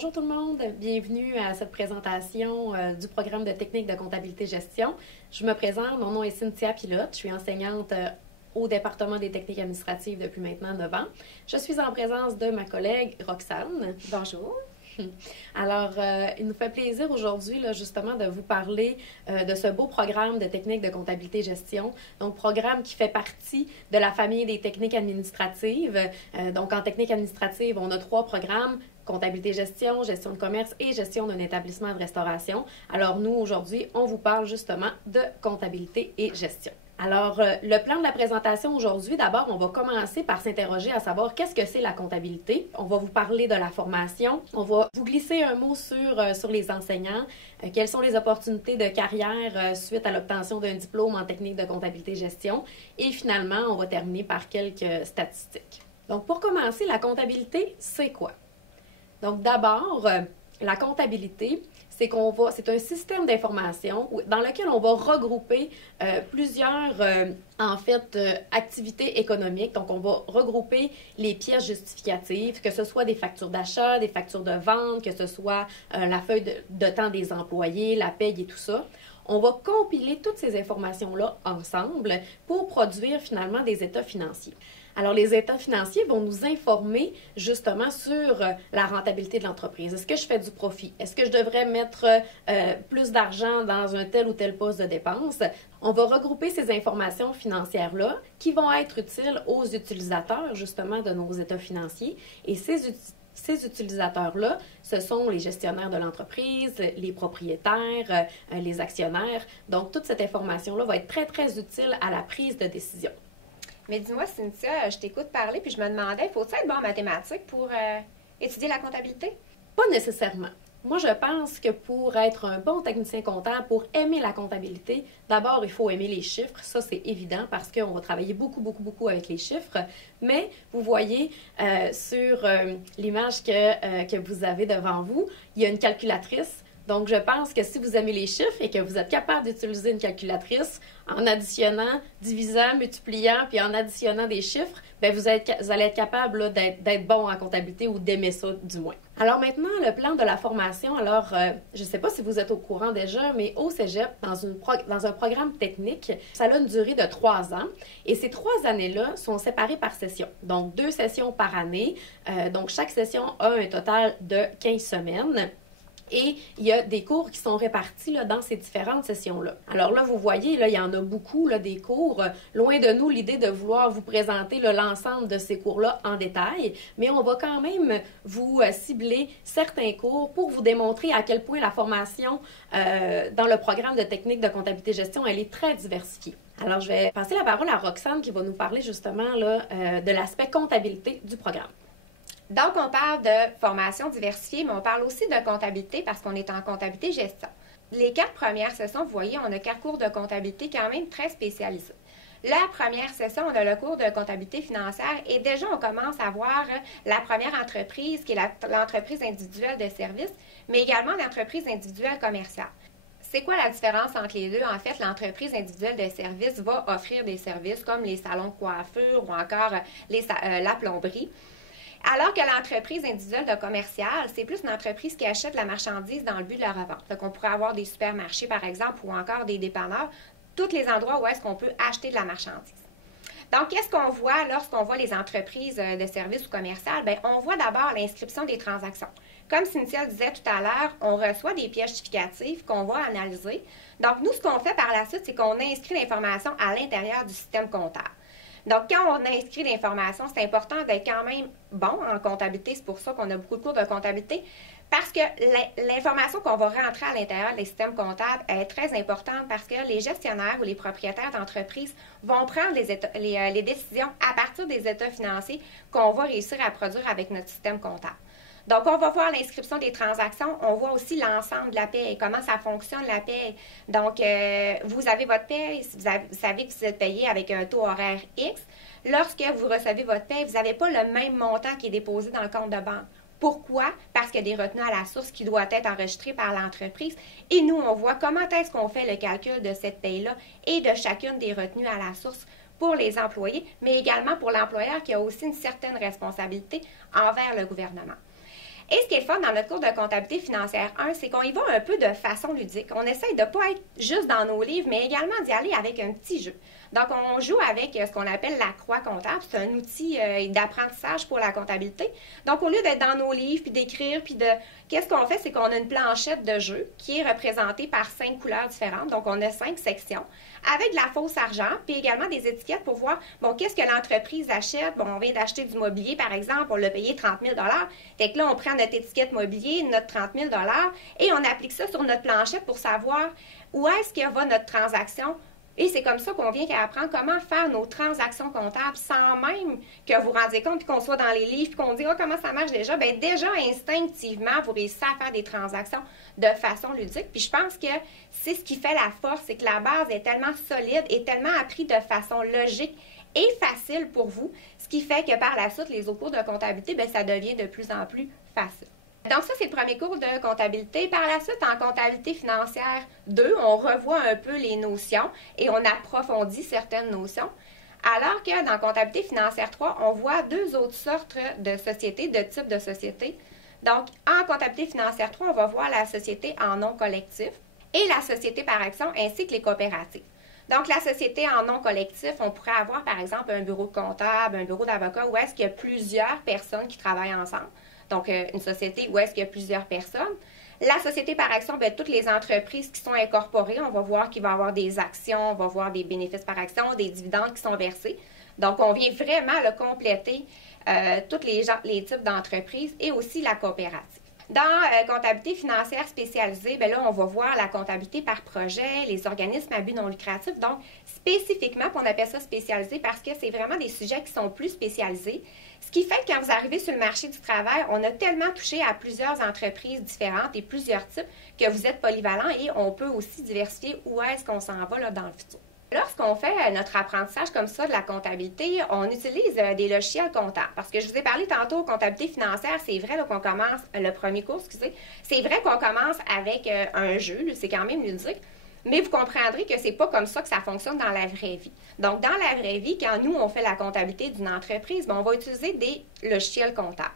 Bonjour tout le monde, bienvenue à cette présentation du programme de technique de comptabilité-gestion. Je me présente, mon nom est Cynthia Pilote, je suis enseignante au département des techniques administratives depuis maintenant 9 ans. Je suis en présence de ma collègue Roxane. Bonjour. Alors, il nous fait plaisir aujourd'hui, justement, de vous parler de ce beau programme de techniques de comptabilité-gestion. Donc, programme qui fait partie de la famille des techniques administratives. Donc, en technique administrative, on a 3 programmes: comptabilité-gestion, gestion de commerce et gestion d'un établissement de restauration. Alors, nous, aujourd'hui, on vous parle justement de comptabilité et gestion. Alors, le plan de la présentation aujourd'hui, d'abord, on va commencer par s'interroger à savoir qu'est-ce que c'est la comptabilité. On va vous parler de la formation. On va vous glisser un mot sur les enseignants. Quelles sont les opportunités de carrière suite à l'obtention d'un diplôme en technique de comptabilité-gestion. Et finalement, on va terminer par quelques statistiques. Donc, pour commencer, la c'est quoi? Donc, d'abord, la comptabilité, c'est un système d'information dans lequel on va regrouper plusieurs, activités économiques. Donc, on va regrouper les pièces justificatives, que ce soit des factures d'achat, des factures de vente, que ce soit la feuille de temps des employés, la paye et tout ça. On va compiler toutes ces informations-là ensemble pour produire finalement des états financiers. Alors, les états financiers vont nous informer justement sur la rentabilité de l'entreprise. Est-ce que je fais du profit? Est-ce que je devrais mettre plus d'argent dans un tel ou tel poste de dépense? On va regrouper ces informations financières-là qui vont être utiles aux utilisateurs justement de nos états financiers. Et ces utilisateurs-là, ce sont les gestionnaires de l'entreprise, les propriétaires, les actionnaires. Donc, toute cette information-là va être très, très utile à la prise de décision. Mais dis-moi, Cynthia, je t'écoute parler, puis je me demandais, faut-il être bon en mathématiques pour étudier la comptabilité? Pas nécessairement. Moi, je pense que pour être un bon technicien comptable, pour aimer la comptabilité, d'abord, il faut aimer les chiffres. Ça, c'est évident parce qu'on va travailler beaucoup avec les chiffres. Mais vous voyez sur l'image que vous avez devant vous, il y a une calculatrice. Donc, je pense que si vous aimez les chiffres et que vous êtes capable d'utiliser une calculatrice en additionnant, divisant, multipliant, puis en additionnant des chiffres, bien, vous allez être capable d'être bon en comptabilité ou d'aimer ça du moins. Alors maintenant, le plan de la formation. Alors, je ne sais pas si vous êtes au courant déjà, mais au Cégep, dans un programme technique, ça a une durée de 3 ans. Et ces 3 années-là sont séparées par session. Donc, 2 sessions par année. Donc, chaque session a un total de 15 semaines. Et il y a des cours qui sont répartis dans ces différentes sessions-là. Alors là, vous voyez, il y en a beaucoup, des cours. Loin de nous, l'idée de vouloir vous présenter l'ensemble de ces cours-là en détail, mais on va quand même vous cibler certains cours pour vous démontrer à quel point la formation dans le programme de technique de comptabilité-gestion, elle est très diversifiée. Alors, je vais passer la parole à Roxane qui va nous parler justement de l'aspect comptabilité du programme. Donc, on parle de formation diversifiée, mais on parle aussi de comptabilité parce qu'on est en comptabilité-gestion. Les 4 premières sessions, vous voyez, on a 4 cours de comptabilité quand même très spécialisés. La première session, on a le cours de comptabilité financière et déjà, on commence à voir la première entreprise qui est l'entreprise individuelle de service, mais également l'entreprise individuelle commerciale. C'est quoi la différence entre les deux? En fait, l'entreprise individuelle de service va offrir des services comme les salons de coiffure ou encore la plomberie. Alors que l'entreprise individuelle de commercial, c'est plus une entreprise qui achète la marchandise dans le but de la revente. Donc, on pourrait avoir des supermarchés, par exemple, ou encore des dépanneurs, tous les endroits où est-ce qu'on peut acheter de la marchandise. Donc, qu'est-ce qu'on voit lorsqu'on voit les entreprises de services ou commerciales? Bien, on voit d'abord l'inscription des transactions. Comme Cynthia disait tout à l'heure, on reçoit des pièces justificatives qu'on va analyser. Donc, nous, ce qu'on fait par la suite, c'est qu'on inscrit l'information à l'intérieur du système comptable. Donc, quand on inscrit l'information, c'est important d'être quand même bon en comptabilité. C'est pour ça qu'on a beaucoup de cours de comptabilité. Parce que l'information qu'on va rentrer à l'intérieur des systèmes comptables est très importante parce que les gestionnaires ou les propriétaires d'entreprises vont prendre les décisions à partir des états financiers qu'on va réussir à produire avec notre système comptable. Donc, on va voir l'inscription des transactions. On voit aussi l'ensemble de la paie, comment ça fonctionne la paie. Donc, vous avez votre paie, vous savez que vous êtes payé avec un taux horaire X. Lorsque vous recevez votre paie, vous n'avez pas le même montant qui est déposé dans le compte de banque. Pourquoi? Parce qu'il y a des retenues à la source qui doivent être enregistrées par l'entreprise. Et nous, on voit comment est-ce qu'on fait le calcul de cette paie-là et de chacune des retenues à la source pour les employés, mais également pour l'employeur qui a aussi une certaine responsabilité envers le gouvernement. Et ce qui est le fun dans notre cours de comptabilité financière 1, c'est qu'on y va un peu de façon ludique. On essaye de ne pas être juste dans nos livres, mais également d'y aller avec un petit jeu. Donc, on joue avec ce qu'on appelle la croix comptable. C'est un outil d'apprentissage pour la comptabilité. Donc, au lieu d'être dans nos livres, puis d'écrire, puis de... Qu'est-ce qu'on fait? C'est qu'on a une planchette de jeu qui est représentée par 5 couleurs différentes. Donc, on a 5 sections avec de la fausse argent, puis également des étiquettes pour voir, bon, qu'est-ce que l'entreprise achète? Bon, on vient d'acheter du mobilier, par exemple, on l'a payé 30 000 Fait que là, on prend notre étiquette mobilier, notre 30 000 et on applique ça sur notre planchette pour savoir où est-ce que va notre transaction. Et c'est comme ça qu'on vient qu'à apprendre comment faire nos transactions comptables sans même que vous rendiez compte, puis qu'on soit dans les livres, puis qu'on dit « Oh, comment ça marche déjà? » Bien, déjà, instinctivement, vous réussissez à faire des transactions de façon ludique. Puis je pense que c'est ce qui fait la force, c'est que la base est tellement solide et tellement apprise de façon logique et facile pour vous, ce qui fait que par la suite, les autres cours de comptabilité, bien, ça devient de plus en plus facile. Donc ça, c'est le premier cours de comptabilité. Par la suite, en comptabilité financière 2, on revoit un peu les notions et on approfondit certaines notions. Alors que dans comptabilité financière 3, on voit 2 autres sortes de sociétés, de types de sociétés. Donc, en comptabilité financière 3, on va voir la société en nom collectif et la société par action ainsi que les coopératives. Donc, la société en nom collectif, on pourrait avoir par exemple un bureau de comptable, un bureau d'avocat où est-ce qu'il y a plusieurs personnes qui travaillent ensemble. Donc, une société où est-ce qu'il y a plusieurs personnes. La société par action, bien, toutes les entreprises qui sont incorporées, on va voir qu'il va y avoir des actions, on va voir des bénéfices par action, des dividendes qui sont versés. Donc, on vient vraiment compléter tous les types d'entreprises et aussi la coopérative. Dans comptabilité financière spécialisée, bien là, on va voir la comptabilité par projet, les organismes à but non lucratif. Donc, spécifiquement, on appelle ça spécialisé parce que c'est vraiment des sujets qui sont plus spécialisés. Ce qui fait que quand vous arrivez sur le marché du travail, on a tellement touché à plusieurs entreprises différentes et plusieurs types que vous êtes polyvalent et on peut aussi diversifier où est-ce qu'on s'en va là, dans le futur. Lorsqu'on fait notre apprentissage comme ça de la comptabilité, on utilise des logiciels comptables. Parce que je vous ai parlé tantôt, comptabilité financière, c'est vrai qu'on commence, le premier cours, excusez, c'est vrai qu'on commence avec un jeu, c'est quand même ludique, mais vous comprendrez que c'est pas comme ça que ça fonctionne dans la vraie vie. Donc, dans la vraie vie, quand nous, on fait la comptabilité d'une entreprise, bien, on va utiliser des logiciels comptables.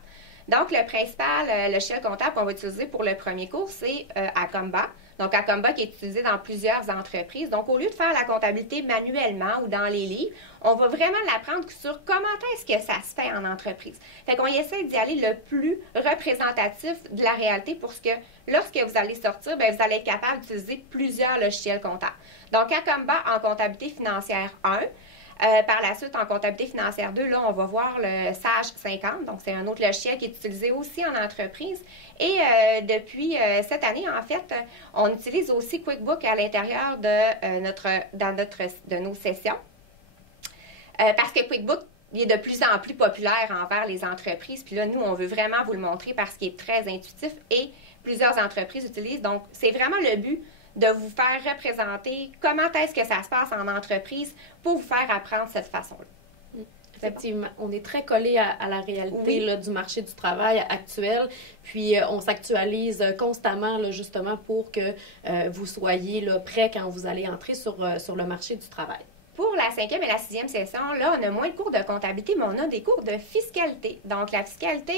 Donc, le principal logiciel comptable qu'on va utiliser pour le premier cours, c'est Acomba. Donc, Acomba qui est utilisé dans plusieurs entreprises. Donc, au lieu de faire la comptabilité manuellement ou dans les livres, on va vraiment l'apprendre sur comment est-ce que ça se fait en entreprise. Fait qu'on essaie d'y aller le plus représentatif de la réalité pour que lorsque vous allez sortir, bien, vous allez être capable d'utiliser plusieurs logiciels comptables. Donc, Acomba en comptabilité financière 1. Par la suite, en comptabilité financière 2, là, on va voir le Sage 50. Donc, c'est un autre logiciel qui est utilisé aussi en entreprise. Et depuis cette année, en fait, on utilise aussi QuickBooks à l'intérieur de nos sessions. Parce que QuickBooks, il est de plus en plus populaire envers les entreprises. Puis là, nous, on veut vraiment vous le montrer parce qu'il est très intuitif et plusieurs entreprises utilisent. Donc, c'est vraiment le but de vous faire représenter comment est-ce que ça se passe en entreprise pour vous faire apprendre cette façon-là. Effectivement, on est très collé à la réalité là, du marché du travail actuel, puis on s'actualise constamment là, justement pour que vous soyez là, prêts quand vous allez entrer sur le marché du travail. Pour la 5e et la 6e session, là, on a moins de cours de comptabilité, mais on a des cours de fiscalité. Donc, la fiscalité,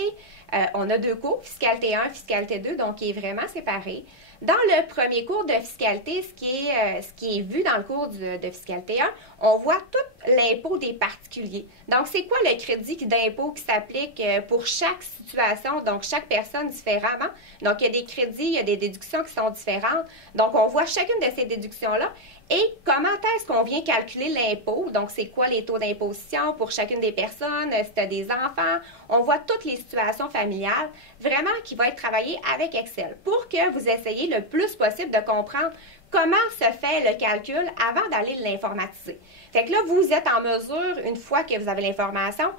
on a 2 cours, fiscalité 1, fiscalité 2, donc qui est vraiment séparé. Dans le premier cours de fiscalité, ce qui est vu dans le cours de fiscalité 1, on voit tout l'impôt des particuliers. Donc, c'est quoi le crédit d'impôt qui s'applique pour chaque situation, donc chaque personne différemment. Donc, il y a des crédits, il y a des déductions qui sont différentes. Donc, on voit chacune de ces déductions-là. Et comment est-ce qu'on vient calculer l'impôt? Donc, c'est quoi les taux d'imposition pour chacune des personnes, si tu as des enfants? On voit toutes les situations familiales, vraiment qui vont être travaillées avec Excel pour que vous essayiez le plus possible de comprendre comment se fait le calcul avant d'aller l'informatiser. Fait que là, vous êtes en mesure, une fois que vous avez l'information,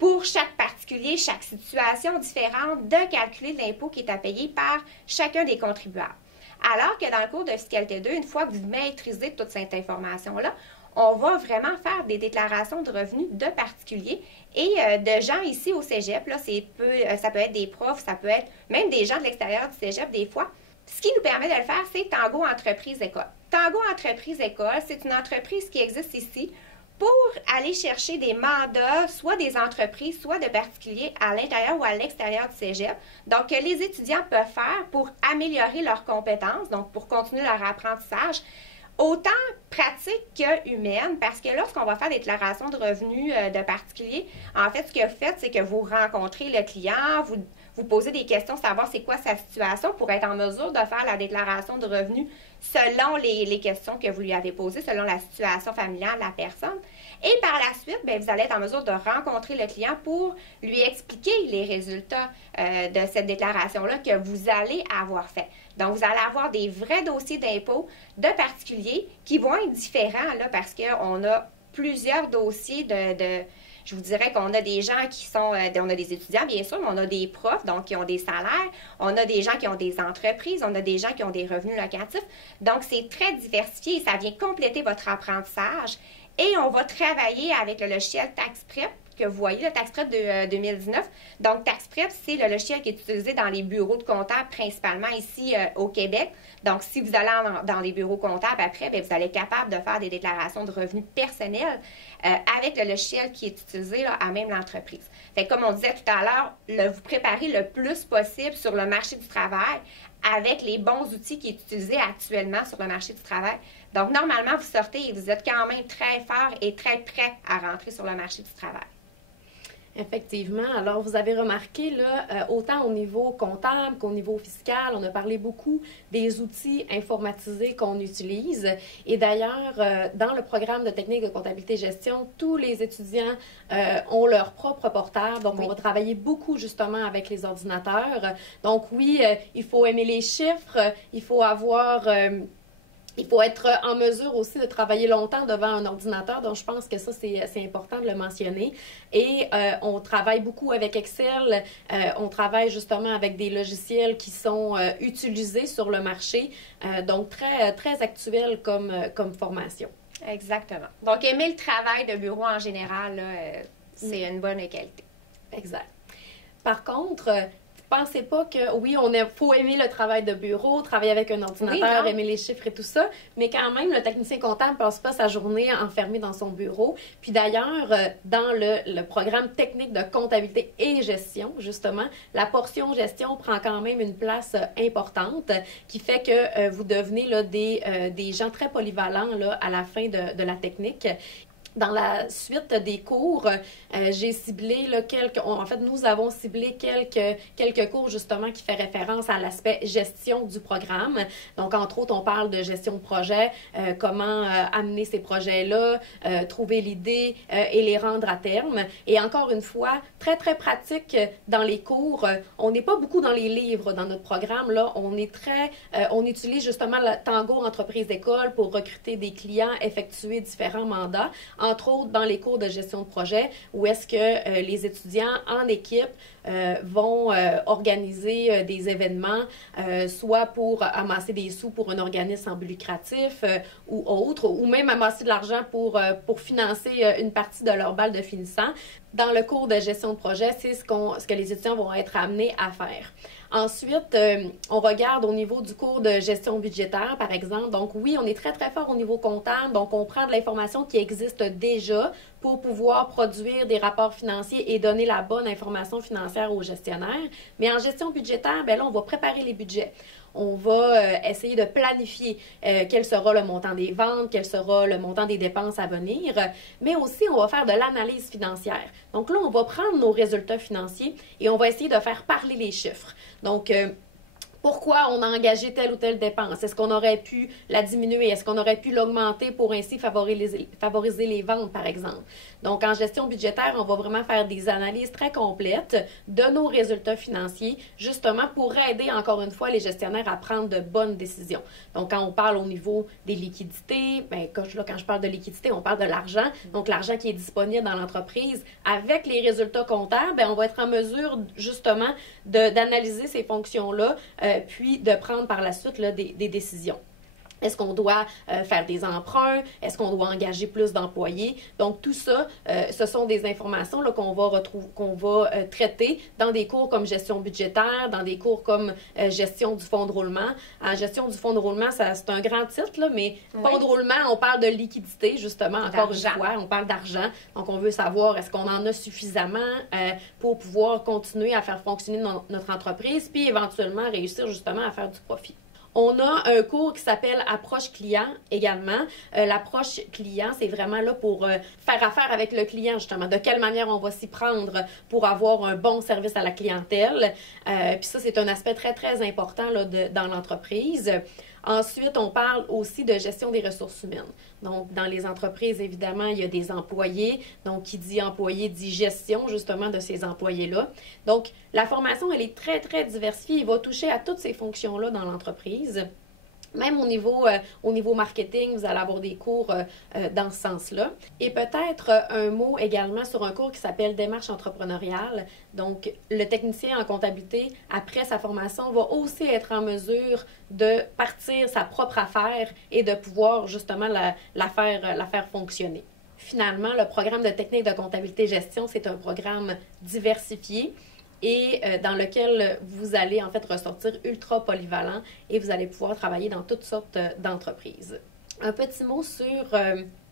pour chaque particulier, chaque situation différente, de calculer l'impôt qui est à payer par chacun des contribuables. Alors que dans le cours de fiscalité 2, une fois que vous maîtrisez toute cette information-là, on va vraiment faire des déclarations de revenus de particuliers et de gens ici au cégep. Là, ça peut être des profs, ça peut être même des gens de l'extérieur du cégep des fois. Ce qui nous permet de le faire, c'est Tango Entreprise École. Tango Entreprise École, c'est une entreprise qui existe ici pour aller chercher des mandats, soit des entreprises, soit de particuliers à l'intérieur ou à l'extérieur du cégep. Donc, que les étudiants peuvent faire pour améliorer leurs compétences, donc pour continuer leur apprentissage, autant pratique que humaine, parce que lorsqu'on va faire des déclarations de revenus de particuliers, en fait, ce que vous faites, c'est que vous rencontrez le client, vous posez des questions, savoir c'est quoi sa situation pour être en mesure de faire la déclaration de revenus selon les questions que vous lui avez posées, selon la situation familiale de la personne. Et par la suite, bien, vous allez être en mesure de rencontrer le client pour lui expliquer les résultats de cette déclaration-là que vous allez avoir fait. Donc, vous allez avoir des vrais dossiers d'impôts de particuliers qui vont être différents là, parce qu'on a plusieurs dossiers je vous dirais qu'on a des gens qui sont, on a des étudiants bien sûr, mais on a des profs, donc qui ont des salaires, on a des gens qui ont des entreprises, on a des gens qui ont des revenus locatifs. Donc, c'est très diversifié et ça vient compléter votre apprentissage. Et on va travailler avec le logiciel TaxPrep que vous voyez, le TaxPrep de 2019. Donc, TaxPrep, c'est le logiciel qui est utilisé dans les bureaux de comptables, principalement ici au Québec. Donc, si vous allez dans les bureaux comptables après, bien, vous allez être capable de faire des déclarations de revenus personnels avec le logiciel qui est utilisé là, à même l'entreprise. Fait que, comme on disait tout à l'heure, vous préparez le plus possible sur le marché du travail avec les bons outils qui est utilisé actuellement sur le marché du travail. Donc, normalement, vous sortez et vous êtes quand même très fort et très prêt à rentrer sur le marché du travail. Effectivement. Alors, vous avez remarqué, là, autant au niveau comptable qu'au niveau fiscal, on a parlé beaucoup des outils informatisés qu'on utilise. Et d'ailleurs, dans le programme de technique de comptabilité et gestion, tous les étudiants ont leur propre portable. Donc, oui, on va travailler beaucoup, justement, avec les ordinateurs. Donc, oui, il faut aimer les chiffres, il faut avoir... il faut être en mesure aussi de travailler longtemps devant un ordinateur, donc je pense que ça, c'est important de le mentionner. Et on travaille beaucoup avec Excel, on travaille justement avec des logiciels qui sont utilisés sur le marché, donc très, très actuel comme formation. Exactement. Donc, aimer le travail de bureau en général, là, c'est une bonne qualité. Exact. Par contre... pensez pas que, oui, faut aimer le travail de bureau, travailler avec un ordinateur, aimer les chiffres et tout ça, mais quand même, le technicien comptable ne passe pas sa journée enfermé dans son bureau. Puis d'ailleurs, dans le programme technique de comptabilité et gestion, justement, la portion gestion prend quand même une place importante qui fait que vous devenez là, des gens très polyvalents là, à la fin de la technique. Dans la suite des cours, j'ai ciblé là, en fait, nous avons ciblé quelques cours justement qui fait référence à l'aspect gestion du programme. Donc, entre autres, on parle de gestion de projet, comment amener ces projets-là, trouver l'idée et les rendre à terme. Et encore une fois, très, très pratique dans les cours. On n'est pas beaucoup dans les livres dans notre programme. Là, on utilise justement le Tango Entreprise École pour recruter des clients, effectuer différents mandats. Entre autres, dans les cours de gestion de projet, où est-ce que les étudiants en équipe vont organiser des événements, soit pour amasser des sous pour un organisme sans but lucratif ou autre, ou même amasser de l'argent pour financer une partie de leur balle de finissant. Dans le cours de gestion de projet, c'est ce que les étudiants vont être amenés à faire. Ensuite, on regarde au niveau du cours de gestion budgétaire, par exemple. Donc oui, on est très, très fort au niveau comptable. Donc, on prend de l'information qui existe déjà pour pouvoir produire des rapports financiers et donner la bonne information financière aux gestionnaires. Mais en gestion budgétaire, bien là, on va préparer les budgets. On va essayer de planifier quel sera le montant des ventes, quel sera le montant des dépenses à venir, mais aussi on va faire de l'analyse financière. Donc là, on va prendre nos résultats financiers et on va essayer de faire parler les chiffres. Donc, pourquoi on a engagé telle ou telle dépense? Est-ce qu'on aurait pu la diminuer? Est-ce qu'on aurait pu l'augmenter pour ainsi favoriser les ventes, par exemple? Donc, en gestion budgétaire, on va vraiment faire des analyses très complètes de nos résultats financiers, justement pour aider, encore une fois, les gestionnaires à prendre de bonnes décisions. Donc, quand on parle au niveau des liquidités, bien, quand je parle de liquidité, on parle de l'argent. Donc, l'argent qui est disponible dans l'entreprise, avec les résultats comptables, bien, on va être en mesure, justement, d'analyser ces fonctions-là, puis de prendre par la suite là, des décisions. Est-ce qu'on doit faire des emprunts? Est-ce qu'on doit engager plus d'employés? Donc, tout ça, ce sont des informations là, qu'on va traiter dans des cours comme gestion budgétaire, dans des cours comme gestion du fonds de roulement. En gestion du fonds de roulement, c'est un grand titre, là, mais fonds de roulement, on parle de liquidité, justement, encore une fois, on parle d'argent. Donc, on veut savoir est-ce qu'on en a suffisamment pour pouvoir continuer à faire fonctionner notre entreprise, puis éventuellement réussir justement à faire du profit. On a un cours qui s'appelle Approche client également. L'approche client, c'est vraiment là pour faire affaire avec le client, justement. De quelle manière on va s'y prendre pour avoir un bon service à la clientèle. Puis ça, c'est un aspect très, très important là, dans l'entreprise. Ensuite, on parle aussi de gestion des ressources humaines. Donc, dans les entreprises, évidemment, il y a des employés. Donc, qui dit employé dit gestion, justement, de ces employés-là. Donc, la formation, elle est très, très diversifiée. Il va toucher à toutes ces fonctions-là dans l'entreprise. Même au niveau marketing, vous allez avoir des cours dans ce sens-là. Et peut-être un mot également sur un cours qui s'appelle Démarche entrepreneuriale. Donc, le technicien en comptabilité, après sa formation, va aussi être en mesure de partir sa propre affaire et de pouvoir justement la faire fonctionner. Finalement, le programme de technique de comptabilité gestion, c'est un programme diversifié et dans lequel vous allez en fait ressortir ultra polyvalent et vous allez pouvoir travailler dans toutes sortes d'entreprises. Un petit mot sur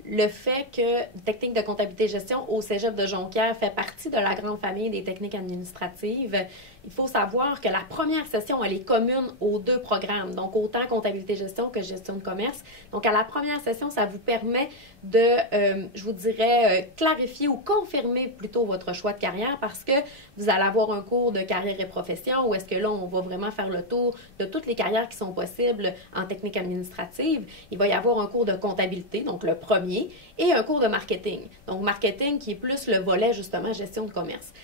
le fait que technique de comptabilité gestion au Cégep de Jonquière fait partie de la grande famille des techniques administratives. Il faut savoir que la première session, elle est commune aux deux programmes, donc autant comptabilité gestion que gestion de commerce. Donc, à la première session, ça vous permet de, je vous dirais, clarifier ou confirmer plutôt votre choix de carrière parce que vous allez avoir un cours de carrière et profession où est-ce que là, on va vraiment faire le tour de toutes les carrières qui sont possibles en technique administrative. Il va y avoir un cours de comptabilité, donc le premier, et un cours de marketing. Donc, marketing qui est plus le volet, justement, gestion de commerce.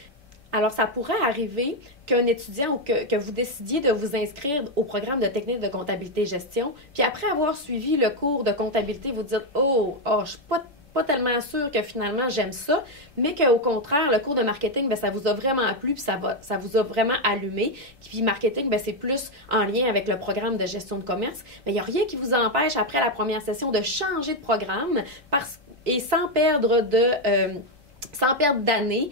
Alors, ça pourrait arriver qu'un étudiant ou que vous décidiez de vous inscrire au programme de technique de comptabilité gestion, puis après avoir suivi le cours de comptabilité, vous dites « Oh, je suis pas tellement sûre que finalement j'aime ça », mais qu'au contraire, le cours de marketing, bien, ça vous a vraiment plu, puis ça vous a vraiment allumé. Puis marketing, bien, c'est plus en lien avec le programme de gestion de commerce. Mais il n'y a rien qui vous empêche, après la première session, de changer de programme et sans perdre d'années,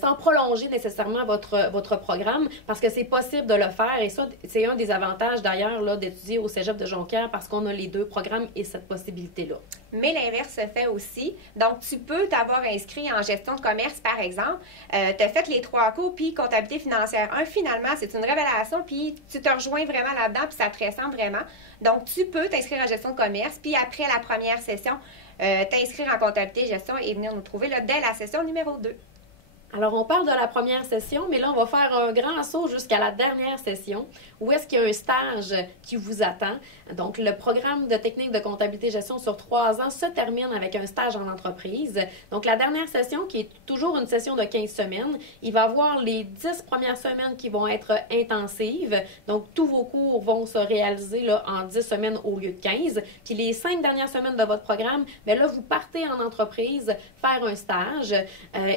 sans prolonger nécessairement votre programme, parce que c'est possible de le faire. Et ça, c'est un des avantages d'ailleurs là, d'étudier au Cégep de Jonquière parce qu'on a les deux programmes et cette possibilité-là. Mais l'inverse se fait aussi. Donc, tu peux t'avoir inscrit en gestion de commerce, par exemple. Tu as fait les 3 cours, puis comptabilité financière 1. Finalement, c'est une révélation, puis tu te rejoins vraiment là-dedans, puis ça te ressemble vraiment. Donc, tu peux t'inscrire en gestion de commerce, puis après la première session, t'inscrire en comptabilité gestion et venir nous trouver là, dès la session numéro 2. Alors, on parle de la première session, mais là, on va faire un grand saut jusqu'à la dernière session, où est-ce qu'il y a un stage qui vous attend. Donc, le programme de technique de comptabilité gestion sur 3 ans se termine avec un stage en entreprise. Donc, la dernière session, qui est toujours une session de 15 semaines, il va y avoir les 10 premières semaines qui vont être intensives. Donc, tous vos cours vont se réaliser là, en 10 semaines au lieu de 15. Puis, les 5 dernières semaines de votre programme, bien là, vous partez en entreprise faire un stage.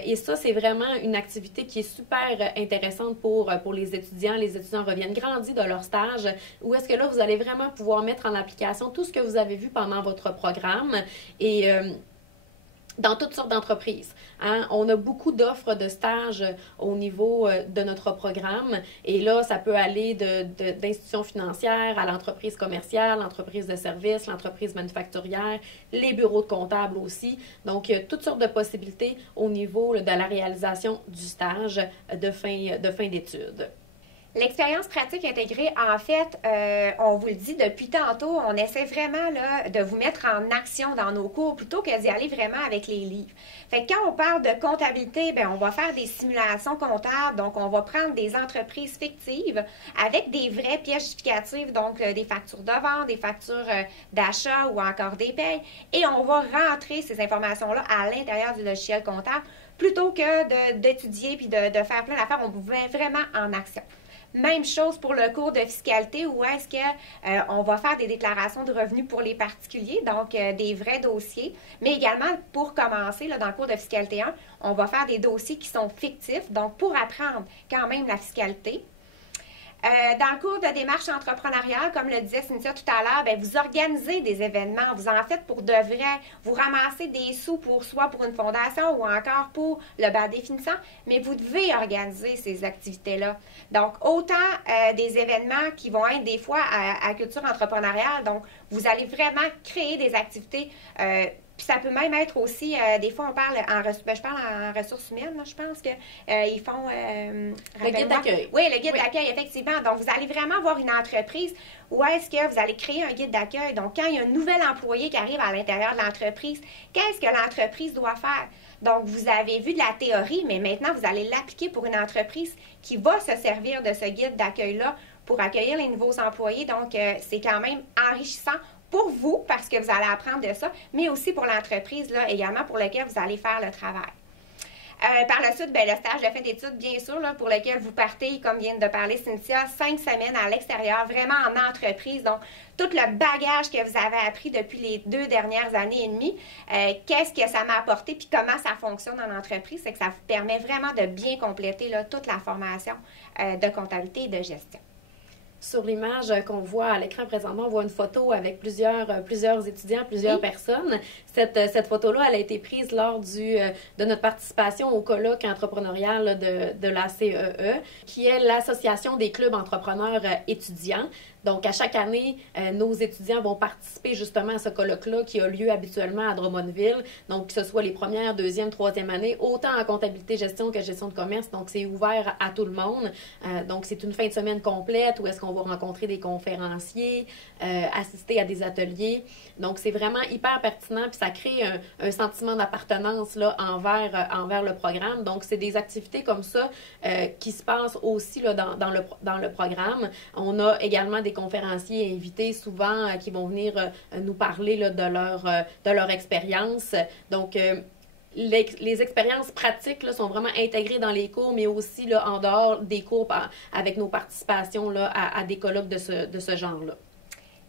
Et ça, c'est vraiment une activité qui est super intéressante pour les étudiants. Les étudiants reviennent grandis de leur stage, où est-ce que là, vous allez vraiment pouvoir mettre en application tout ce que vous avez vu pendant votre programme et dans toutes sortes d'entreprises. Hein? On a beaucoup d'offres de stages au niveau de notre programme et là, ça peut aller d'institutions financières à l'entreprise commerciale, l'entreprise de services, l'entreprise manufacturière, les bureaux de comptables aussi. Donc, il y a toutes sortes de possibilités au niveau de la réalisation du stage de fin d'études. L'expérience pratique intégrée, en fait, on vous le dit depuis tantôt, on essaie vraiment là, de vous mettre en action dans nos cours plutôt que d'y aller vraiment avec les livres. Fait que quand on parle de comptabilité, bien, on va faire des simulations comptables, donc on va prendre des entreprises fictives avec des vraies pièces justificatives, donc des factures de vente, des factures d'achat ou encore des payes, et on va rentrer ces informations-là à l'intérieur du logiciel comptable plutôt que d'étudier puis de faire plein d'affaires, on vous met vraiment en action. Même chose pour le cours de fiscalité où est-ce qu'on va faire des déclarations de revenus pour les particuliers, donc des vrais dossiers. Mais également, pour commencer, là, dans le cours de fiscalité 1, on va faire des dossiers qui sont fictifs, donc pour apprendre quand même la fiscalité. Dans le cours de démarche entrepreneuriale, comme le disait Cynthia tout à l'heure, vous organisez des événements, vous en faites pour de vrai, vous ramassez des sous soit pour une fondation ou encore pour le bal définissant, mais vous devez organiser ces activités-là. Donc, autant des événements qui vont être des fois à culture entrepreneuriale, donc vous allez vraiment créer des activités. Puis ça peut même être aussi, des fois on parle je parle en ressources humaines, là, je pense que ils font... le guide d'accueil. Oui, le guide d'accueil, effectivement. Donc, vous allez vraiment avoir une entreprise où est-ce que vous allez créer un guide d'accueil. Donc, quand il y a un nouvel employé qui arrive à l'intérieur de l'entreprise, qu'est-ce que l'entreprise doit faire? Donc, vous avez vu de la théorie, mais maintenant, vous allez l'appliquer pour une entreprise qui va se servir de ce guide d'accueil-là pour accueillir les nouveaux employés. Donc, c'est quand même enrichissant pour vous, parce que vous allez apprendre de ça, mais aussi pour l'entreprise, là, également pour laquelle vous allez faire le travail. Par la suite, le stage de fin d'études, bien sûr, là, pour lequel vous partez, comme vient de parler Cynthia, 5 semaines à l'extérieur, vraiment en entreprise. Donc, tout le bagage que vous avez appris depuis les 2 dernières années et demie, qu'est-ce que ça m'a apporté, puis comment ça fonctionne en entreprise, c'est que ça vous permet vraiment de bien compléter là, toute la formation de comptabilité et de gestion. Sur l'image qu'on voit à l'écran présentement, on voit une photo avec plusieurs étudiants, plusieurs personnes. Cette photo-là, elle a été prise lors de notre participation au colloque entrepreneurial de la CEE, qui est l'Association des clubs entrepreneurs étudiants. Donc, à chaque année, nos étudiants vont participer justement à ce colloque-là qui a lieu habituellement à Drummondville. Donc, que ce soit les premières, deuxième, troisième années, autant en comptabilité gestion que gestion de commerce. Donc, c'est ouvert à tout le monde. Donc, c'est une fin de semaine complète où est-ce qu'on va rencontrer des conférenciers, assister à des ateliers. Donc, c'est vraiment hyper pertinent puis ça crée un sentiment d'appartenance là, envers le programme. Donc, c'est des activités comme ça qui se passent aussi là, dans le programme. On a également des conférenciers invités souvent qui vont venir nous parler là, de leur expérience. Donc, les expériences pratiques là, sont vraiment intégrées dans les cours, mais aussi là, en dehors des cours avec nos participations là, à des colloques de ce genre-là.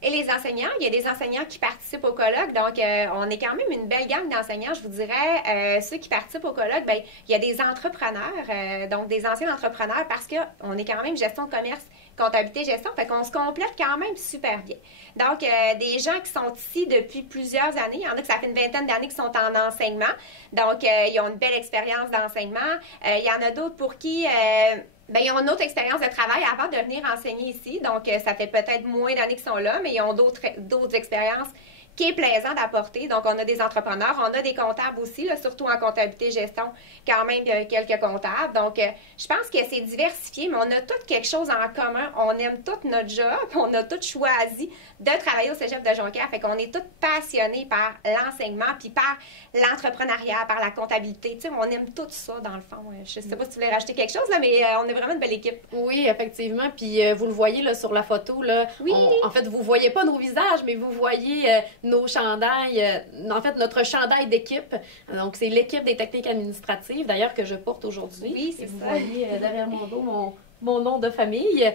Et les enseignants, il y a des enseignants qui participent au colloque, donc on est quand même une belle gamme d'enseignants, je vous dirais. Ceux qui participent au colloque, il y a des entrepreneurs, donc des anciens entrepreneurs, parce qu'on est quand même gestion de commerce, comptabilité, gestion, fait qu'on se complète quand même super bien. Donc, des gens qui sont ici depuis plusieurs années, il y en a que ça fait une vingtaine d'années qui sont en enseignement, donc ils ont une belle expérience d'enseignement. Il y en a d'autres pour qui... ils ont une autre expérience de travail avant de venir enseigner ici. Donc, ça fait peut-être moins d'années qu'ils sont là, mais ils ont d'autres expériences qui est plaisant d'apporter. Donc, on a des entrepreneurs, on a des comptables aussi, là, surtout en comptabilité gestion, quand même quelques comptables. Donc, je pense que c'est diversifié, mais on a tous quelque chose en commun. On aime tout notre job, on a tous choisi de travailler au Cégep de Jonquière. Fait qu'on est tous passionnés par l'enseignement, puis par l'entrepreneuriat, par la comptabilité. Tu sais, on aime tout ça, dans le fond. Je ne sais pas si tu voulais rajouter quelque chose, là, mais on est vraiment une belle équipe. Oui, effectivement. Puis, vous le voyez là, sur la photo. Là, oui. En fait, vous ne voyez pas nos visages, mais vous voyez nos chandails, en fait, notre chandail d'équipe. Donc, c'est l'équipe des techniques administratives, d'ailleurs, que je porte aujourd'hui. Oui, c'est ça. Vous voyez derrière mon dos mon nom de famille.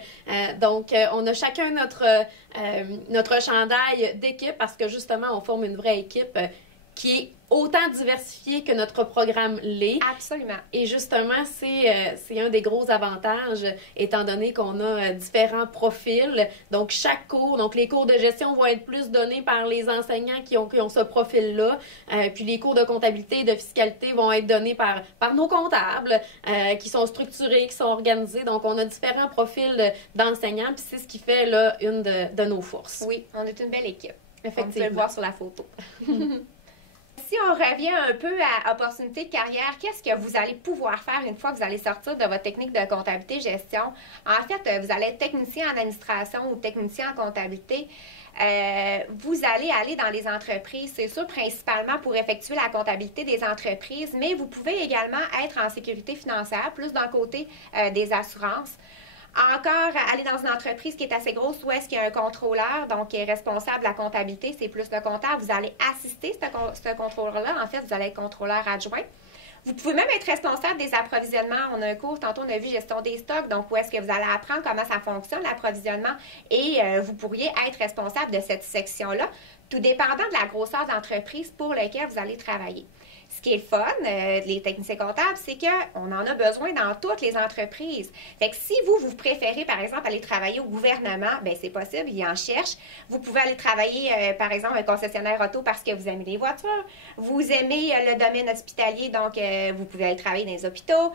Donc, on a chacun notre chandail d'équipe parce que, justement, on forme une vraie équipe qui est autant diversifiée que notre programme l'est. Absolument. Et justement, c'est un des gros avantages, étant donné qu'on a différents profils. Donc, chaque cours, donc les cours de gestion vont être plus donnés par les enseignants qui ont ce profil-là. Puis les cours de comptabilité et de fiscalité vont être donnés par nos comptables, qui sont structurés, qui sont organisés. Donc, on a différents profils d'enseignants. Puis c'est ce qui fait là, une de nos forces. Oui, on est une belle équipe. Effectivement. On peut le voir sur la photo. Si on revient un peu à opportunité de carrière, qu'est-ce que vous allez pouvoir faire une fois que vous allez sortir de votre technique de comptabilité-gestion? En fait, vous allez être technicien en administration ou technicien en comptabilité. Vous allez aller dans les entreprises, c'est sûr, principalement pour effectuer la comptabilité des entreprises, mais vous pouvez également être en sécurité financière, plus d'un côté des assurances. Encore, aller dans une entreprise qui est assez grosse où est-ce qu'il y a un contrôleur, donc qui est responsable de la comptabilité, c'est plus le comptable. Vous allez assister ce contrôleur-là. En fait, vous allez être contrôleur adjoint. Vous pouvez même être responsable des approvisionnements. On a un cours, tantôt on a vu gestion des stocks, donc où est-ce que vous allez apprendre comment ça fonctionne, l'approvisionnement, et vous pourriez être responsable de cette section-là, tout dépendant de la grosseur d'entreprise pour laquelle vous allez travailler. Ce qui est le fun, les techniciens comptables, c'est qu'on en a besoin dans toutes les entreprises. Fait que si vous préférez, par exemple, aller travailler au gouvernement, bien, c'est possible, ils en cherchent. Vous pouvez aller travailler, par exemple, un concessionnaire auto parce que vous aimez les voitures. Vous aimez le domaine hospitalier, donc vous pouvez aller travailler dans les hôpitaux.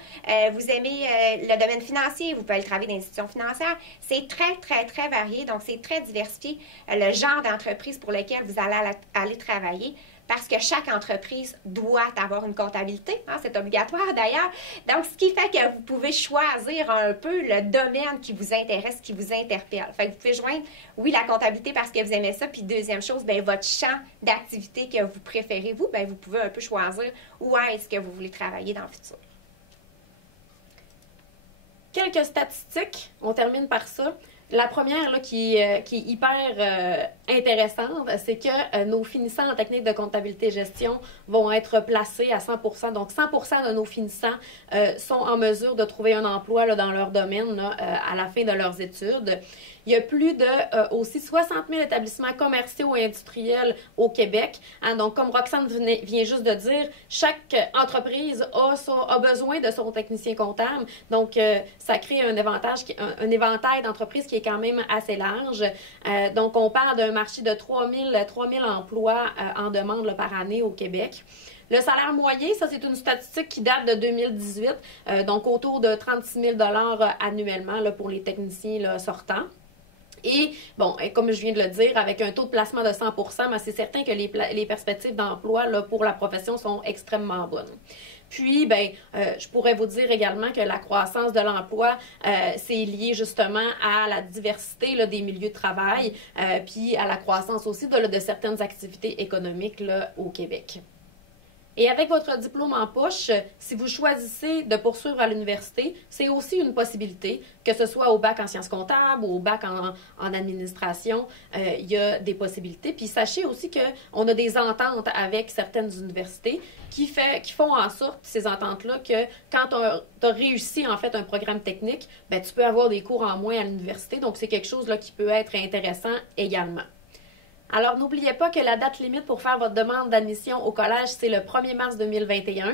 Vous aimez le domaine financier, vous pouvez aller travailler dans les institutions financières. C'est très, très, très varié, donc c'est très diversifié le genre d'entreprise pour lequel vous allez aller travailler. Parce que chaque entreprise doit avoir une comptabilité, hein, c'est obligatoire d'ailleurs. Donc, ce qui fait que vous pouvez choisir un peu le domaine qui vous intéresse, qui vous interpelle. Fait que vous pouvez joindre, oui, la comptabilité parce que vous aimez ça, puis deuxième chose, bien, votre champ d'activité que vous préférez, vous, bien, vous pouvez un peu choisir où est-ce que vous voulez travailler dans le futur. Quelques statistiques, on termine par ça. La première là, qui est hyper intéressante, c'est que nos finissants en technique de comptabilité-gestion vont être placés à 100%. Donc, 100% de nos finissants sont en mesure de trouver un emploi là, dans leur domaine là, à la fin de leurs études. Il y a plus de aussi 60 000 établissements commerciaux et industriels au Québec. Hein, donc, comme Roxane vient juste de dire, chaque entreprise a besoin de son technicien comptable. Donc, ça crée un éventail d'entreprises qui est quand même assez large. Donc, on parle d'un marché de 3 000 emplois en demande là, par année au Québec. Le salaire moyen, ça, c'est une statistique qui date de 2018, donc autour de 36 000 annuellement là, pour les techniciens là, sortants. Et, bon, comme je viens de le dire, avec un taux de placement de 100%, mais c'est certain que les perspectives d'emploi là, pour la profession sont extrêmement bonnes. Puis, ben, je pourrais vous dire également que la croissance de l'emploi, c'est lié justement à la diversité là, des milieux de travail, puis à la croissance aussi de certaines activités économiques là, au Québec. Et avec votre diplôme en poche, si vous choisissez de poursuivre à l'université, c'est aussi une possibilité, que ce soit au bac en sciences comptables ou au bac en administration, il y a des possibilités. Puis sachez aussi qu'on a des ententes avec certaines universités qui font en sorte, ces ententes-là, que quand tu as réussi en fait un programme technique, ben, tu peux avoir des cours en moins à l'université. Donc, c'est quelque chose là, qui peut être intéressant également. Alors, n'oubliez pas que la date limite pour faire votre demande d'admission au collège, c'est le 1er mars 2021.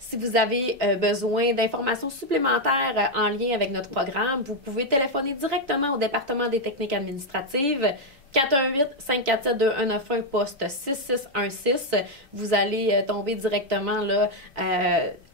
Si vous avez besoin d'informations supplémentaires en lien avec notre programme, vous pouvez téléphoner directement au département des techniques administratives 418-547-2191, poste 6616. Vous allez tomber directement là,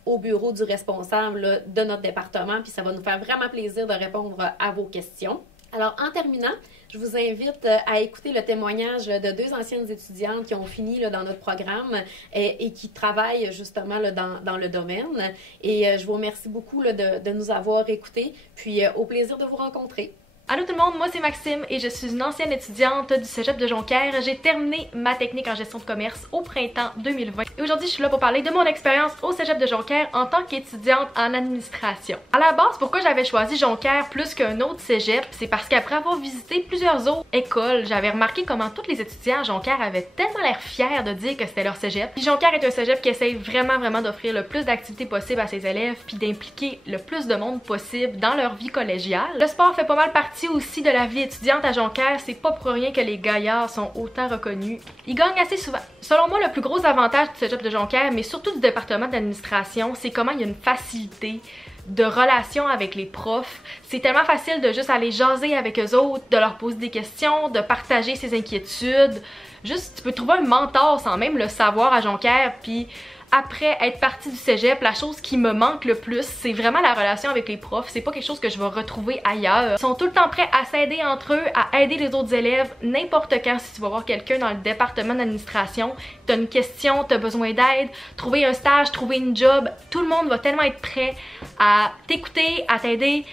au bureau du responsable là, de notre département, puis ça va nous faire vraiment plaisir de répondre à vos questions. Alors, en terminant, je vous invite à écouter le témoignage de 2 anciennes étudiantes qui ont fini là, dans notre programme et qui travaillent justement là, dans le domaine. Et je vous remercie beaucoup là, de nous avoir écoutés, puis au plaisir de vous rencontrer. Allô tout le monde, moi c'est Maxime et je suis une ancienne étudiante du Cégep de Jonquière. J'ai terminé ma technique en gestion de commerce au printemps 2020. Et aujourd'hui, je suis là pour parler de mon expérience au Cégep de Jonquière en tant qu'étudiante en administration. À la base, pourquoi j'avais choisi Jonquière plus qu'un autre cégep, c'est parce qu'après avoir visité plusieurs autres écoles, j'avais remarqué comment tous les étudiants à Jonquière avaient tellement l'air fiers de dire que c'était leur cégep. Puis Jonquière est un cégep qui essaye vraiment d'offrir le plus d'activités possibles à ses élèves puis d'impliquer le plus de monde possible dans leur vie collégiale. Le sport fait pas mal partie aussi de la vie étudiante à Jonquière, c'est pas pour rien que les gaillards sont autant reconnus. Ils gagnent assez souvent. Selon moi, le plus gros avantage du cégep de Jonquière, mais surtout du département d'administration, c'est comment il y a une facilité de relation avec les profs. C'est tellement facile de juste aller jaser avec eux autres, de leur poser des questions, de partager ses inquiétudes. Juste, tu peux trouver un mentor sans même le savoir à Jonquière, puis après être partie du cégep, la chose qui me manque le plus, c'est vraiment la relation avec les profs. C'est pas quelque chose que je vais retrouver ailleurs. Ils sont tout le temps prêts à s'aider entre eux, à aider les autres élèves, n'importe quand. Si tu vas voir quelqu'un dans le département d'administration, t'as une question, t'as besoin d'aide, trouver un stage, trouver une job, tout le monde va tellement être prêt à t'écouter, à t'aider.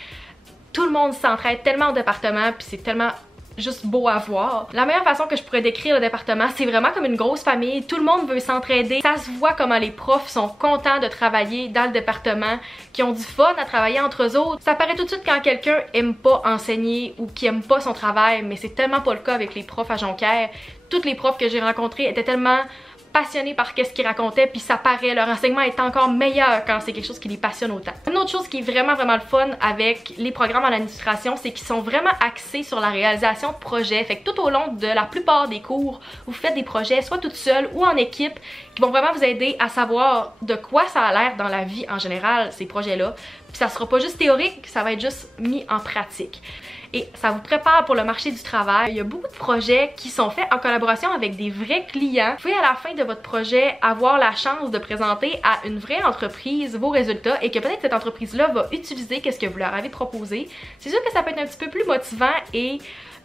Tout le monde s'entraide tellement au département, puis c'est tellement juste beau à voir. La meilleure façon que je pourrais décrire le département, c'est vraiment comme une grosse famille. Tout le monde veut s'entraider. Ça se voit comment les profs sont contents de travailler dans le département, qui ont du fun à travailler entre eux autres. Ça paraît tout de suite quand quelqu'un aime pas enseigner ou qui aime pas son travail, mais c'est tellement pas le cas avec les profs à Jonquière. Toutes les profs que j'ai rencontrés étaient tellement passionnés par ce qu'ils racontaient, puis ça paraît, leur enseignement est encore meilleur quand c'est quelque chose qui les passionne autant. Une autre chose qui est vraiment le fun avec les programmes en administration, c'est qu'ils sont vraiment axés sur la réalisation de projets. Fait que tout au long de la plupart des cours, vous faites des projets soit toute seule ou en équipe qui vont vraiment vous aider à savoir de quoi ça a l'air dans la vie en général, ces projets-là. Puis ça sera pas juste théorique, ça va être juste mis en pratique. Et ça vous prépare pour le marché du travail. Il y a beaucoup de projets qui sont faits en collaboration avec des vrais clients. Vous pouvez à la fin de votre projet avoir la chance de présenter à une vraie entreprise vos résultats et que peut-être cette entreprise-là va utiliser ce que vous leur avez proposé. C'est sûr que ça peut être un petit peu plus motivant et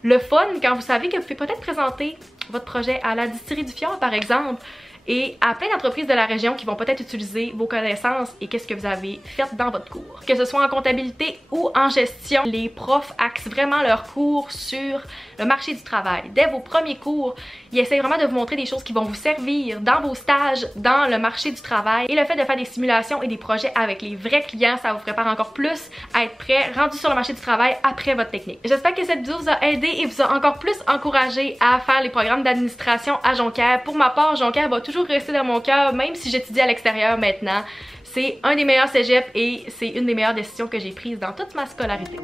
le fun quand vous savez que vous pouvez peut-être présenter votre projet à la distillerie du Fjord par exemple, et à plein d'entreprises de la région qui vont peut-être utiliser vos connaissances et qu'est-ce que vous avez fait dans votre cours. Que ce soit en comptabilité ou en gestion, les profs axent vraiment leurs cours sur le marché du travail. Dès vos premiers cours, ils essaient vraiment de vous montrer des choses qui vont vous servir dans vos stages, dans le marché du travail. Et le fait de faire des simulations et des projets avec les vrais clients, ça vous prépare encore plus à être prêt, rendu sur le marché du travail après votre technique. J'espère que cette vidéo vous a aidé et vous a encore plus encouragé à faire les programmes d'administration à Jonquière. Pour ma part, Jonquière va toujours rester dans mon cœur, même si j'étudie à l'extérieur maintenant. C'est un des meilleurs cégeps et c'est une des meilleures décisions que j'ai prises dans toute ma scolarité.